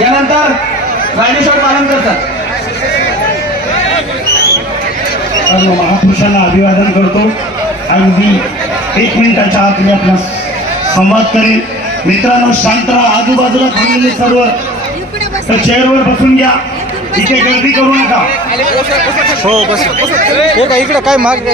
यानंतर ज्ञानेश्वर पालन करतात। महापुरुषांना अभिवादन करतो आणि मी 1 मिनिटाच्या आत मी आपला संवाद करेन। मित्रांनो शांत राहा, आजूबाजूला थांबलेले सर्व तर चेअरवर बसून घ्या, इथे गर्दी करू नका। हो बस इकडे काय माग